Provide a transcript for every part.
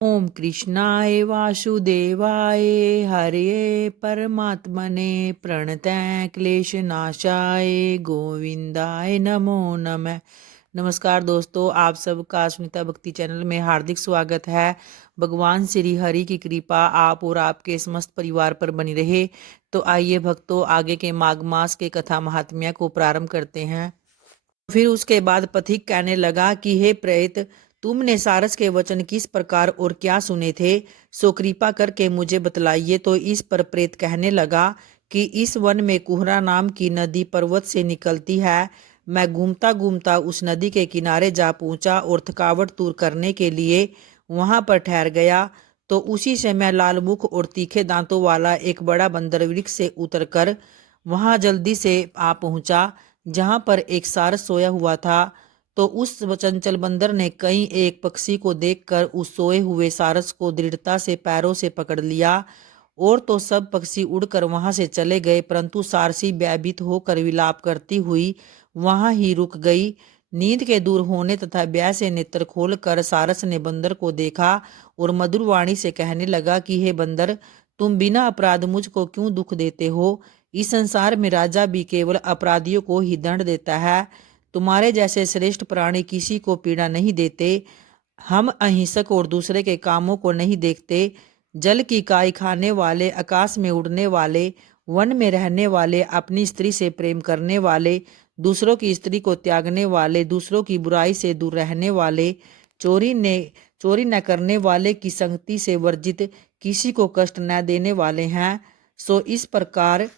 ओम कृष्णाय वासुदेवाय हरे परमात्मने प्रणतः क्लेशनाशाय गोविंदाय नमो नमः। नमस्कार दोस्तों, आप सबका सुनीता भक्ति चैनल में हार्दिक स्वागत है। भगवान श्री हरि की कृपा आप और आपके समस्त परिवार पर बनी रहे। तो आइए भक्तों, आगे के माघ मास के कथा महात्म्य को प्रारंभ करते हैं। फिर उसके बाद पथिक कहने लगा कि हे प्रेत, तुमने सारस के वचन किस प्रकार और क्या सुने थे, सो कृपा करके मुझे बतलाइए। तो इस पर प्रेत कहने लगा कि इस वन में कुहरा नाम की नदी पर्वत से निकलती है। मैं घूमता घूमता उस नदी के किनारे जा पहुंचा और थकावट दूर करने के लिए वहां पर ठहर गया। तो उसी से मैं लाल मुख और तीखे दांतों वाला एक बड़ा बंदर वृक्ष से उतरकर वहां जल्दी से आ पहुंचा, जहां पर एक सारस सोया हुआ था। तो उस चंचल बंदर ने कहीं एक पक्षी को देखकर उस सोए हुए सारस को दृढ़ता से पैरों से पकड़ लिया। और तो सब पक्षी उड़कर वहां से चले गए, परंतु सारसी भयभीत होकर विलाप करती हुई वहां ही रुक गई। नींद के दूर होने तथा ब्याह से नेत्र खोलकर सारस ने बंदर को देखा और मधुर वाणी से कहने लगा कि हे बंदर, तुम बिना अपराध मुझको क्यों दुख देते हो। इस संसार में राजा भी केवल अपराधियों को ही दंड देता है। तुम्हारे जैसे श्रेष्ठ प्राणी किसी को पीड़ा नहीं देते। हम अहिंसक और दूसरे के कामों को नहीं देखते। जल की काई खाने वाले, आकाश में उड़ने वाले, वन में रहने वाले, अपनी स्त्री से प्रेम करने वाले, दूसरों की स्त्री को त्यागने वाले, दूसरों की बुराई से दूर रहने वाले, चोरी न करने वाले, की संगति से वर्जित, किसी को कष्ट न देने वाले हैं। सो इस प्रकार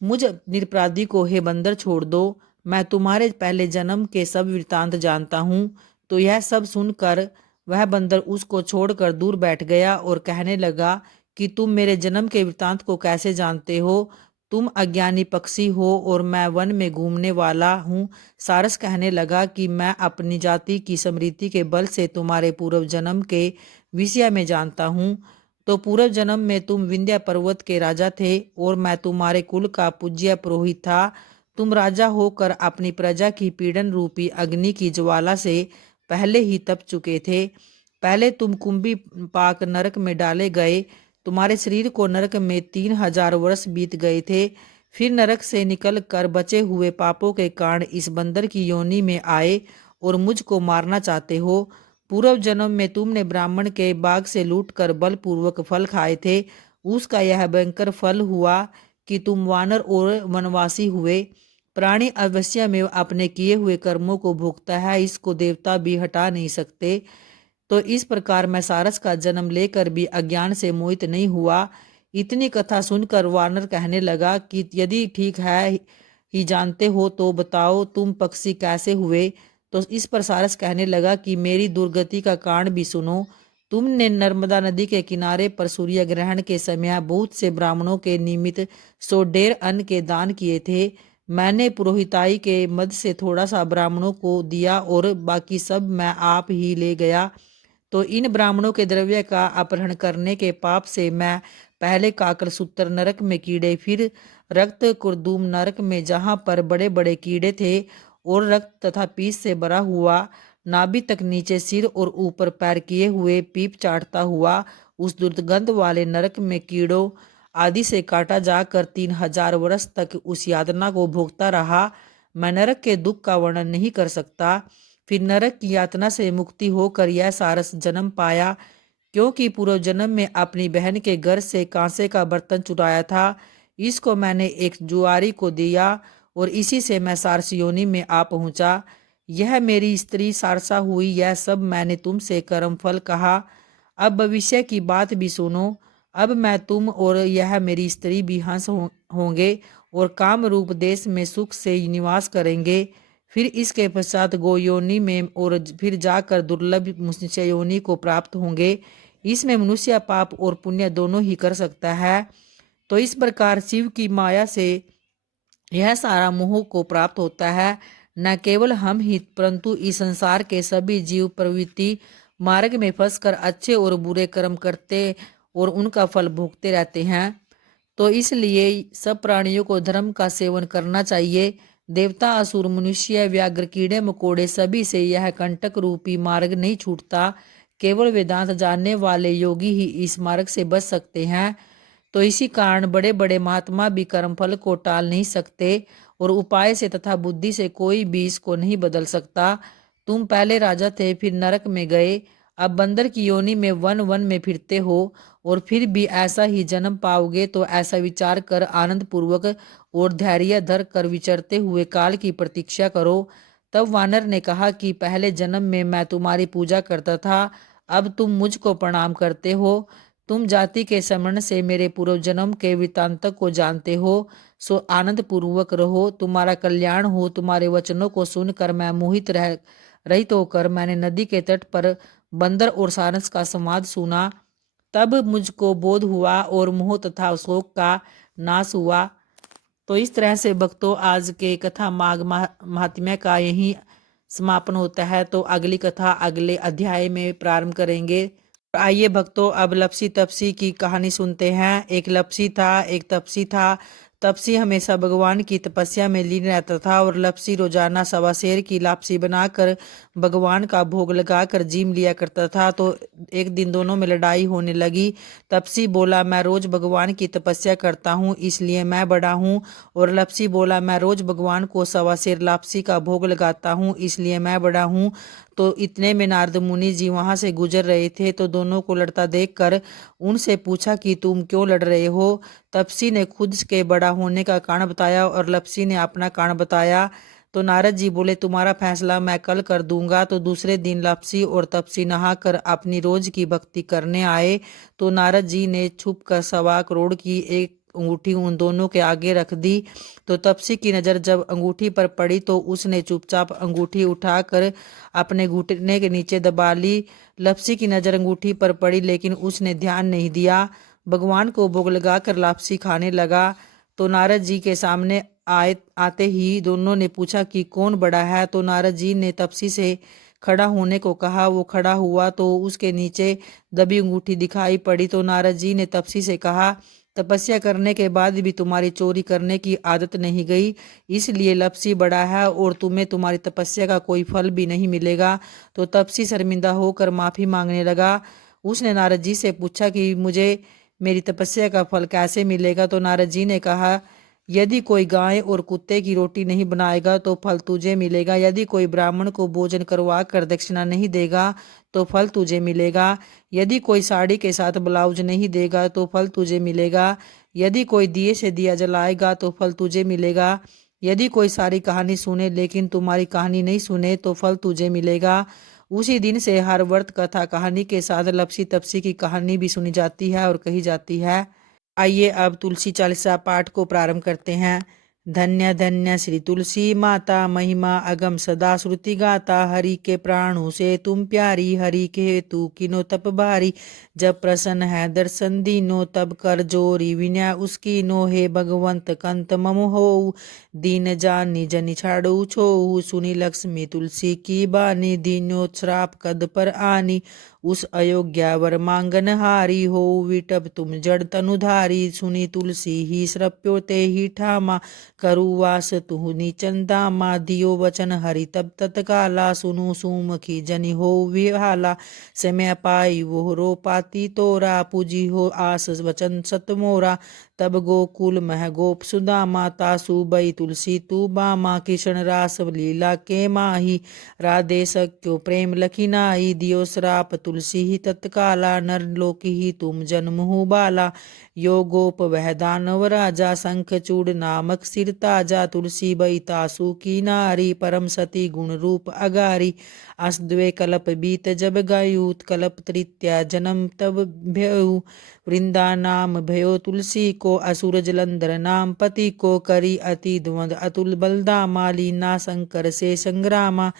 मुझ निरपराधी को हे बंदर छोड़ दो। मैं तुम्हारे पहले जन्म के सब वृतांत जानता हूँ। तो यह सब सुनकर वह बंदर उसको छोड़कर दूर बैठ गया और कहने लगा कि तुम मेरे जन्म के वृतांत को कैसे जानते हो। तुम अज्ञानी पक्षी हो और मैं वन में घूमने वाला हूँ। सारस कहने लगा कि मैं अपनी जाति की समृद्धि के बल से तुम्हारे पूर्व जन्म के विषय में जानता हूँ। तो पूर्व जन्म में तुम विंध्य पर्वत के राजा थे और मैं तुम्हारे कुल का पूज्य पुरोहित था। तुम राजा होकर अपनी प्रजा की पीड़न रूपी अग्नि की ज्वाला से पहले ही तप चुके थे। पहले तुम कुंभी पाक नरक में डाले गए। तुम्हारे शरीर को नरक में 3000 वर्ष बीत गए थे। फिर नरक से निकल कर बचे हुए पापों के कारण इस बंदर की योनि में आए और मुझको मारना चाहते हो। पूर्व जन्म में तुमने ब्राह्मण के बाग से लूटकर बलपूर्वक फल खाए थे। उसका यह भयंकर फल हुआ कि तुम वानर और वनवासी हुए। प्राणी अवश्य में अपने किए हुए कर्मों को भोगता है, इसको देवता भी हटा नहीं सकते। तो इस प्रकार मैं सारस का जन्म लेकर भी अज्ञान से मोहित नहीं हुआ। इतनी कथा सुनकर वानर कहने लगा कि यदि ठीक है ही जानते हो तो बताओ तुम पक्षी कैसे हुए। तो इस पर सारस कहने लगा कि मेरी दुर्गति का कारण भी सुनो। तुमने नर्मदा नदी के किनारे पर सूर्य ग्रहण के समय बहुत से ब्राह्मणों के निमित्त 100 ढेर अन्न के दान किए थे। मैंने पुरोहिताई के मद से थोड़ा सा ब्राह्मणों को दिया और बाकी सब मैं आप ही ले गया। तो इन ब्राह्मणों के द्रव्य का अपहरण करने के पाप से मैं पहले काकल सूत्र नरक में कीड़े, फिर रक्त कुर्दूम नरक में जहाँ पर बड़े बड़े कीड़े थे और रक्त तथा पीस से भरा हुआ, नाभि तक नीचे सिर और ऊपर पैर किए हुए पीप चाटता हुआ उस दुर्गंध वाले नरक में कीड़ों आदि से काटा जाकर 3000 वर्ष तक उस यातना को भोगता रहा। मैं नरक के दुख का वर्णन नहीं कर सकता। फिर नरक की यातना से मुक्ति होकर यह सारस जन्म पाया, क्योंकि पूर्व जन्म में अपनी बहन के घर से कांसे का बर्तन चुराया था। इसको मैंने एक जुआरी को दिया और इसी से मैं सारस योनि में आ पहुंचा। यह मेरी स्त्री सारसा हुई। यह सब मैंने तुमसे कर्म फल कहा। अब भविष्य की बात भी सुनो। अब मैं, तुम और यह मेरी स्त्री भी हंस होंगे और काम रूप देश में सुख से निवास करेंगे। फिर इसके पश्चात गोयोनि में और फिर जाकर दुर्लभ मनुष्य योनि को प्राप्त होंगे। इसमें मनुष्य पाप और पुण्य दोनों ही कर सकता है। तो इस प्रकार शिव की माया से यह सारा मोह को प्राप्त होता है। न केवल हम ही परंतु इस संसार के सभी जीव प्रवृत्ति मार्ग में फंसकर अच्छे और बुरे कर्म करते और उनका फल भोगते रहते हैं। तो इसलिए सब प्राणियों को धर्म का सेवन करना चाहिए। देवता, असुर, मनुष्य, व्याघ्र, कीड़े मकोड़े सभी से यह कंटक रूपी मार्ग नहीं छूटता। केवल वेदांत जानने वाले योगी ही इस मार्ग से बच सकते हैं। तो इसी कारण बड़े बड़े महात्मा भी कर्मफल को टाल नहीं सकते और उपाय से तथा बुद्धि से कोई भी इसको नहीं बदल सकता। तुम पहले राजा थे, फिर नरक में गए, अब बंदर की योनि में वन वन में फिरते हो और फिर भी ऐसा ही जन्म पाओगे। तो ऐसा विचार कर आनंद पूर्वक और धैर्य धर कर विचरते हुए काल की प्रतीक्षा करो। तब वानर ने कहा कि पहले जन्म में मैं तुम्हारी पूजा करता था, अब तुम मुझको प्रणाम करते हो। तुम जाति के स्मरण से मेरे पूर्व जन्म के वृत्तांत को जानते हो, सो आनंद पूर्वक रहो, तुम्हारा कल्याण हो। तुम्हारे वचनों को सुनकर मैं मोहित रहित होकर मैंने नदी के तट पर बंदर और सारस का संवाद सुना। तब मुझको बोध हुआ और मोह तथा शोक का नाश हुआ। तो इस तरह से भक्तों आज के कथा माघ महात्म्य का यही समापन होता है। तो अगली कथा अगले अध्याय में प्रारंभ करेंगे। आइए भक्तों, अब लपसी तपसी की कहानी सुनते हैं। एक लपसी था, एक तपसी था। तपसी हमेशा भगवान की तपस्या में लीन रहता था और लपसी रोजाना सवा सेर की लापसी बनाकर भगवान का भोग लगाकर जीम लिया करता था। तो एक दिन दोनों में लड़ाई होने लगी। तपसी बोला, मैं रोज भगवान की तपस्या करता हूँ इसलिए मैं बड़ा हूँ। और लपसी बोला, मैं रोज भगवान को सवा सेर लापसी का भोग लगाता हूँ इसलिए मैं बड़ा हूँ। तो इतने में नारद मुनि जी वहां से गुजर रहे थे। तो दोनों को लड़ता देखकर उनसे पूछा कि तुम क्यों लड़ रहे हो। तपसी ने खुद के बड़ा होने का कारण बताया और लपसी ने अपना कारण बताया। तो नारद जी बोले, तुम्हारा फैसला मैं कल कर दूंगा। तो दूसरे दिन लपसी और तपसी नहाकर अपनी रोज की भक्ति करने आए। तो नारद जी ने छुप कर 1.25 करोड़ की एक अंगूठी उन दोनों के आगे रख दी। तो तपसी की नजर जब अंगूठी पर पड़ी तो उसने चुपचाप अंगूठी उठाकर अपने घुटने के नीचे दबा ली। लपसी की नजर अंगूठी पर पड़ी लेकिन उसने ध्यान नहीं दिया। भगवान को भोग लगाकर लापसी खाने लगा। तो नारद जी के सामने आते ही दोनों ने पूछा कि कौन बड़ा है। तो नारद जी ने तपसी से खड़ा होने को कहा। वो खड़ा हुआ तो उसके नीचे दबी अंगूठी दिखाई पड़ी। तो नारद जी ने तपसी से कहा, तपस्या करने के बाद भी तुम्हारी चोरी करने की आदत नहीं गई, इसलिए लपसी बड़ा है और तुम्हें तुम्हारी तपस्या का कोई फल भी नहीं मिलेगा। तो तपसी शर्मिंदा होकर माफी मांगने लगा। उसने नारद जी से पूछा कि मुझे मेरी तपस्या का फल कैसे मिलेगा। तो नारद जी ने कहा, यदि कोई गाय और कुत्ते की रोटी नहीं बनाएगा तो फल तुझे मिलेगा। यदि कोई ब्राह्मण को भोजन करवा कर दक्षिणा नहीं देगा तो फल तुझे मिलेगा। यदि कोई साड़ी के साथ ब्लाउज नहीं देगा तो फल तुझे मिलेगा। यदि कोई दिए से दिया जलाएगा तो फल तुझे मिलेगा। यदि कोई सारी कहानी सुने लेकिन तुम्हारी कहानी नहीं सुने तो फल तुझे मिलेगा। उसी दिन से हर व्रत कथा कहानी के साथ लपसी तपसी की कहानी भी सुनी जाती है और कही जाती है। आइए अब तुलसी चालीसा पाठ को प्रारंभ करते हैं। धन्य धन्य श्री तुलसी माता, महिमा अगम सदा श्रुति गाता। हरि के प्राणों से तुम प्यारी, हरि के हेतु किनो तप भारी। जब प्रसन्न है दर्शन दीनो, तब कर जोरी विनय उसकी नो। हे भगवंत कंत मम हो, दीन जानी जनि छाड़ू छो। सुनी लक्ष्मी तुलसी की बानी, दीनो श्राप कद पर आनी। उस अयोग्या वर मांगन हारी, हो विटब तुम जड़ तनुधारी। सुनी तुलसी ही श्रप्यो ते ही ठामा, करुवास तुहनी चंदामा। दियो वचन हरि तब तत्काला, सुनु सुमुखी जनि हो विहाला। समय पाई वो रो पाती तोरा, पूजी हो आस वचन सत मोरा। तब गोकुल मह गोप सुदामा, तासु बई तुलसी तू बामा। कृष्ण रास लीला के माही, राधे सक्यो प्रेम लखिनाई। दियो श्राप तुलसी ही तत्काला, नर लोक ही तुम जन्म हो बाला। यो गोप वह दानव राजा, शंख चूड़ नामक सिर ताजा। तुलसी बई तासु की नारी, परम सती गुण रूप अगारी। अस्द्वे कल्प बीत जब गयु, कल्प तृतीया जन्म तब भयउ। वृंदा नाम भयो तुलसी को, असुर जलंधर नाम पति को। करी अति द्वंद अतुल बलदामा, लीना शंकर से संग्रामा।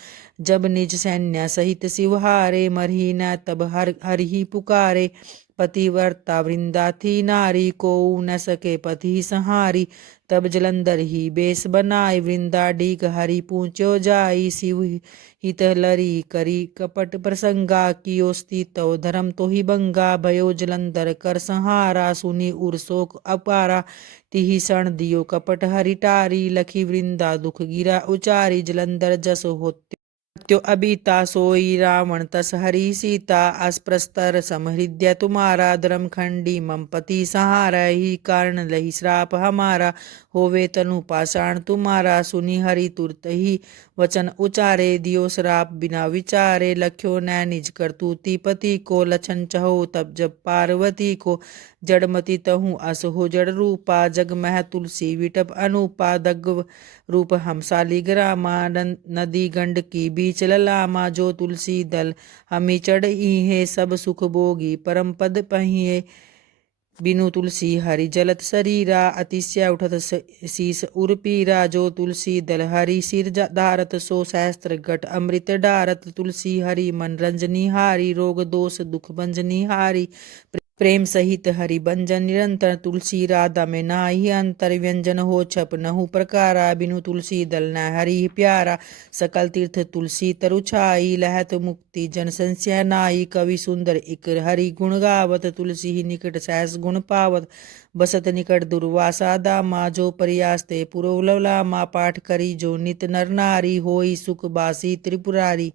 जब निज सैन्य सहित शिवहारे, मरही न तब हर ही पुकारे। पतिव्रता वृंदा थी नारी, को न सके पति संहारी। तब जलंधर ही बेस बनाई, वृंदा डीक हरि पूछो जाई। शिव हित लरी करी कपट प्रसंगा, कियो स्थितो धर्म तो ही बंगा। भयो जलंधर कर संहारा, सुनी उर शोक अपारा। तिहि क्षण दियो कपट हरि टारी, लखी वृंदा दुख गिरा उचारी। जलंधर जस होते त्यो अबीता सोई रावण तस हरि सीता अस्प्रस्तर समहृदय तुम्हारा धर्म खंडी मम पति सहारा ही कारण लही श्राप हमारा होवे तनु पाषाण तुम्हारा सुनी हरि तुरत ही वचन उचारे दियो श्राप बिना विचारे लख्यो न निज करतूति पति को लछन चहो तब जब पार्वती को जड़मति तहु अस हो जड़ रूपा जग मह तुलसी विटप अनुपा दग्व रूप हम शालिग्रामा नदी गंड की बीच ललामा जो तुलसी दल हमी चढ़ी है सब सुख भोगी परम पद पहिए बिनु तुलसी हरि जलत शरीरा अतिशय उठत शीस उर्पीरा जो तुलसी दल हरि सिर धारत सो सहस्त्र गट अमृत डारत तुलसी हरि मन रंजनी हारी रोग दोष दुख भंजनी हारी प्रेम सहित हरि भंजन निरंतर तुलसी राधा में नाही अंतर व्यंजन हो छप नहु प्रकारा बिनु तुलसी दल न हरि प्यारा सकल तीर्थ तुलसी तरुछाई लहत मुक्ति जन संशय नाई कवि सुंदर इक हरि गुण गावत तुलसी ही निकट सहस गुण पावत बसत निकट दुर्वासा दामा जो परियास्ते पुरोलवला मा पाठ करी जो नित नर नारी होई सुख बासी त्रिपुरारी।